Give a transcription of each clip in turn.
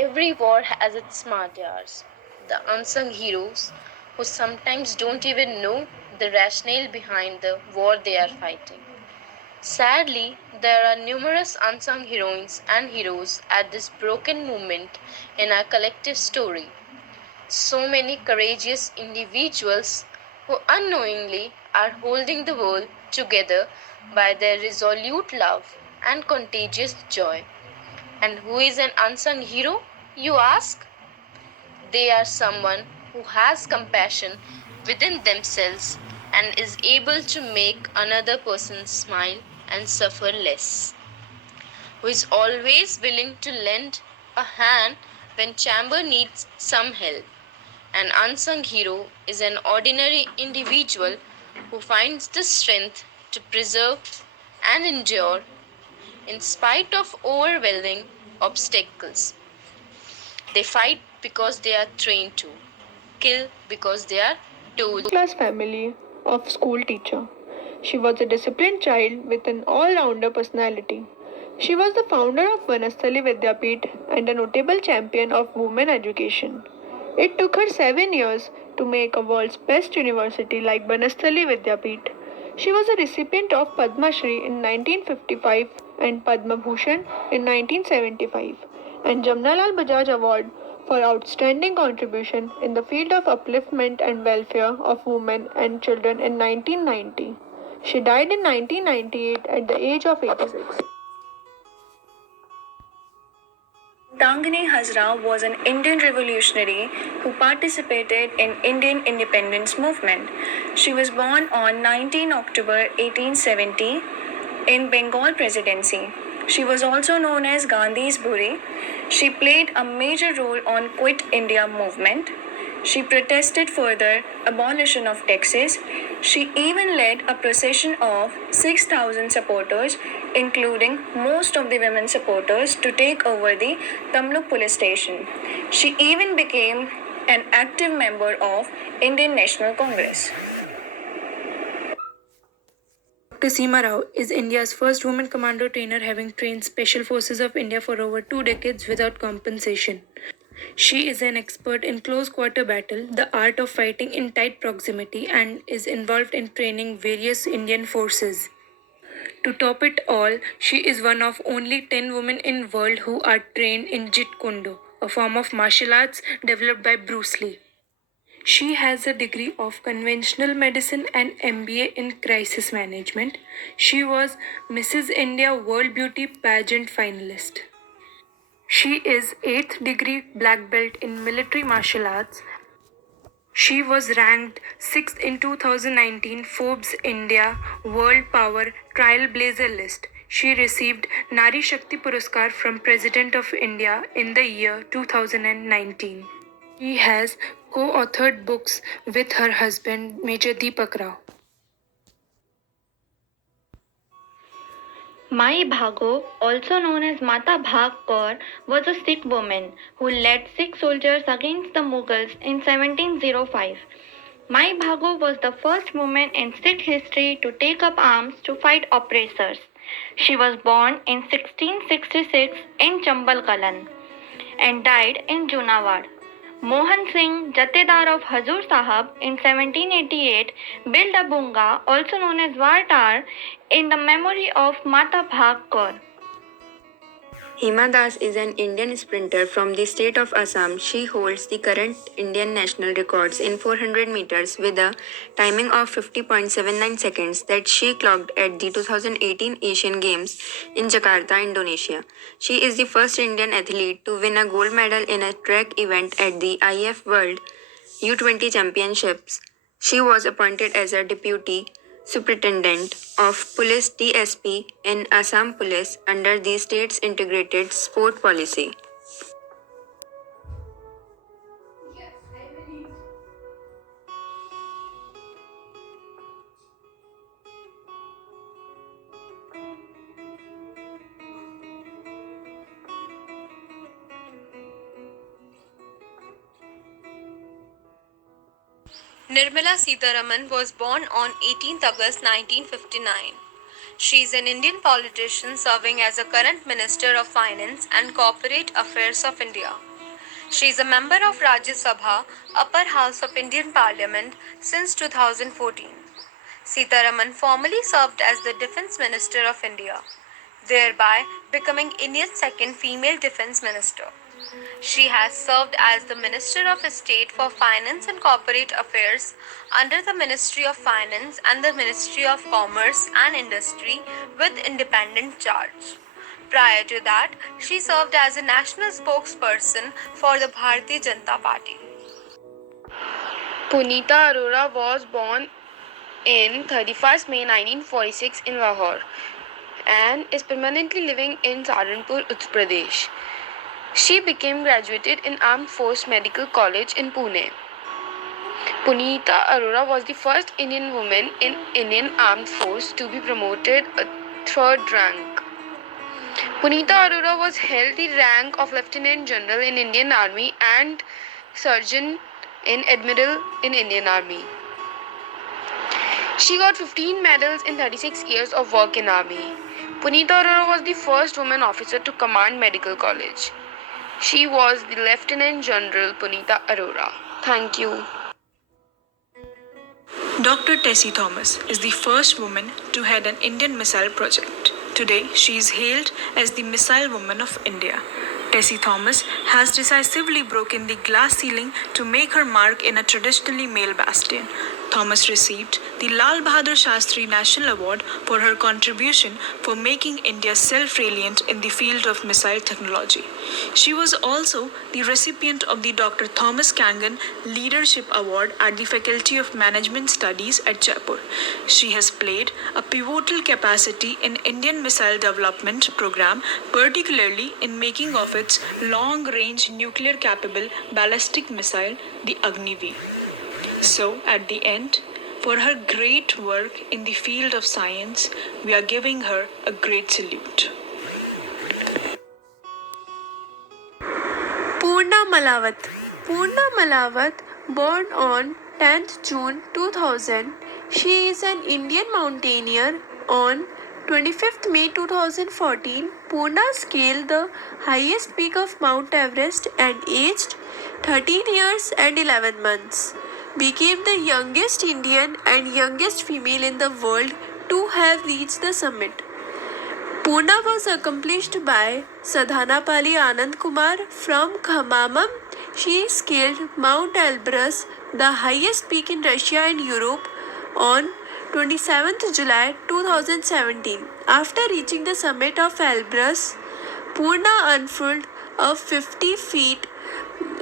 Every war has its martyrs, the unsung heroes who sometimes don't even know the rationale behind the war they are fighting. Sadly, there are numerous unsung heroines and heroes at this broken moment in our collective story. So many courageous individuals who unknowingly are holding the world together by their resolute love and contagious joy. And who is an unsung hero, you ask? They are someone who has compassion within themselves and is able to make another person smile and suffer less. Who is always willing to lend a hand when chamber needs some help. An unsung hero is an ordinary individual who finds the strength to preserve and endure in spite of overwhelming obstacles. They fight because they are trained to, kill because they are told. Class family of school teacher. She was a disciplined child with an all-rounder personality. She was the founder of Vanasthali Vidyapith and a notable champion of women education. It took her 7 years to make a world's best university like Vanasthali Vidyapith. She was a recipient of Padma Shri in 1955 and Padma Bhushan in 1975 and Jamnalal Bajaj Award for outstanding contribution in the field of upliftment and welfare of women and children in 1990. She died in 1998 at the age of 86. Tangani Hazra was an Indian revolutionary who participated in Indian independence movement. She was born on 19 October 1870 in Bengal Presidency. She was also known as Gandhi's Buri. She played a major role on Quit India movement. She protested for the abolition of taxes. She even led a procession of 6,000 supporters, including most of the women supporters, to take over the Tamluk police station. She even became an active member of Indian National Congress. Dr. Seema Rao is India's first woman commando trainer, having trained Special Forces of India for over 2 decades without compensation. She is an expert in close quarter battle, the art of fighting in tight proximity, and is involved in training various Indian forces. To top it all, she is one of only 10 women in world who are trained in Jeet Kune Do, a form of martial arts developed by Bruce Lee. She has a degree of conventional medicine and MBA in crisis management. She was Mrs. India World Beauty pageant finalist. She is 8th degree black belt in military martial arts. She was ranked 6th in 2019 Forbes India World Power Trailblazer list. She received Nari Shakti Puraskar from President of India in the year 2019. She has co-authored books with her husband Major Deepak Rao. Mai Bhago, also known as Mata Bhag Kaur, was a Sikh woman who led Sikh soldiers against the Mughals in 1705. Mai Bhago was the first woman in Sikh history to take up arms to fight oppressors. She was born in 1666 in Chambal Kalan and died in Junawad. Mohan Singh, Jathedar of Hazur Sahab in 1788, built a bunga, also known as War Tower, in the memory of Mata Bhag Kaur. Hima Das is an Indian sprinter from the state of Assam. She holds the current Indian national records in 400 meters with a timing of 50.79 seconds that she clocked at the 2018 Asian Games in Jakarta, Indonesia. She is the first Indian athlete to win a gold medal in a track event at the IF World U20 Championships. She was appointed as a deputy Superintendent of Police DSP in Assam Police under the state's integrated sport policy. Nirmala Sitharaman was born on 18th August 1959. She is an Indian politician serving as a current Minister of Finance and Corporate Affairs of India. She is a member of Rajya Sabha, upper house of Indian Parliament since 2014. Sitaraman formerly served as the Defence Minister of India, thereby becoming India's second female defence minister. She has served as the Minister of State for Finance and Corporate Affairs under the Ministry of Finance and the Ministry of Commerce and Industry with independent charge. Prior to that, she served as a national spokesperson for the Bharatiya Janata Party. Punita Arora was born in 31st May 1946 in Lahore and is permanently living in Saharanpur, Uttar Pradesh. She became graduated in Armed Force Medical College in Pune. Punita Arora was the first Indian woman in Indian Armed Force to be promoted a third rank. Punita Arora was held the rank of Lieutenant General in Indian Army and Surgeon in Admiral in Indian Army. She got 15 medals in 36 years of work in Army. Punita Arora was the first woman officer to command medical college. She was the Lieutenant General Punita Arora. Thank you. Dr. Tessie Thomas is the first woman to head an Indian missile project. Today, she is hailed as the Missile Woman of India. Tessie Thomas has decisively broken the glass ceiling to make her mark in a traditionally male bastion. Thomas received the Lal Bahadur Shastri National Award for her contribution for making India self-reliant in the field of missile technology. She was also the recipient of the Dr. Thomas Kangan Leadership Award at the Faculty of Management Studies at Jaipur. She has played a pivotal capacity in Indian missile development program, particularly in making of its long-range nuclear-capable ballistic missile, the Agni-V. So, at the end, for her great work in the field of science, we are giving her a great salute. Poorna Malawat. Poorna Malawat, born on 10th June 2000, she is an Indian mountaineer. On 25th May 2014, Poorna scaled the highest peak of Mount Everest and aged 13 years and 11 months. Became the youngest Indian and youngest female in the world to have reached the summit. Poorna was accomplished by Sadhanapali Anand Kumar from Khamamam. She scaled Mount Elbrus, the highest peak in Russia and Europe, on 27th July 2017. After reaching the summit of Elbrus, Poorna unfurled a 50 feet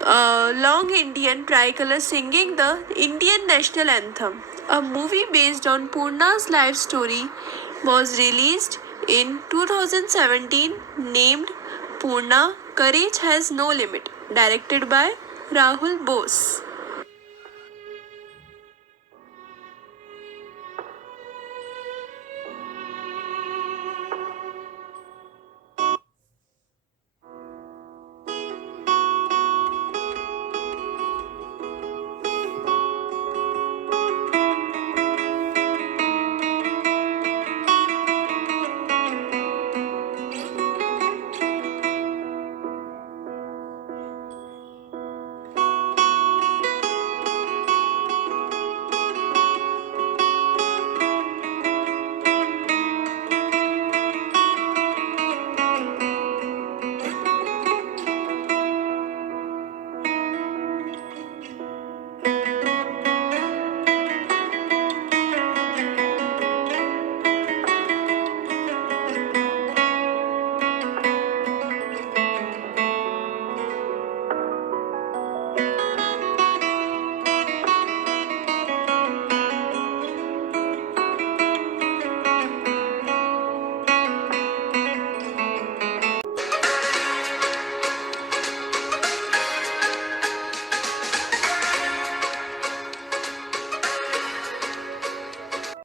long Indian tricolor singing the Indian national anthem. A movie based on Poorna's life story was released in 2017 named Poorna Courage Has No Limit, directed by Rahul Bose.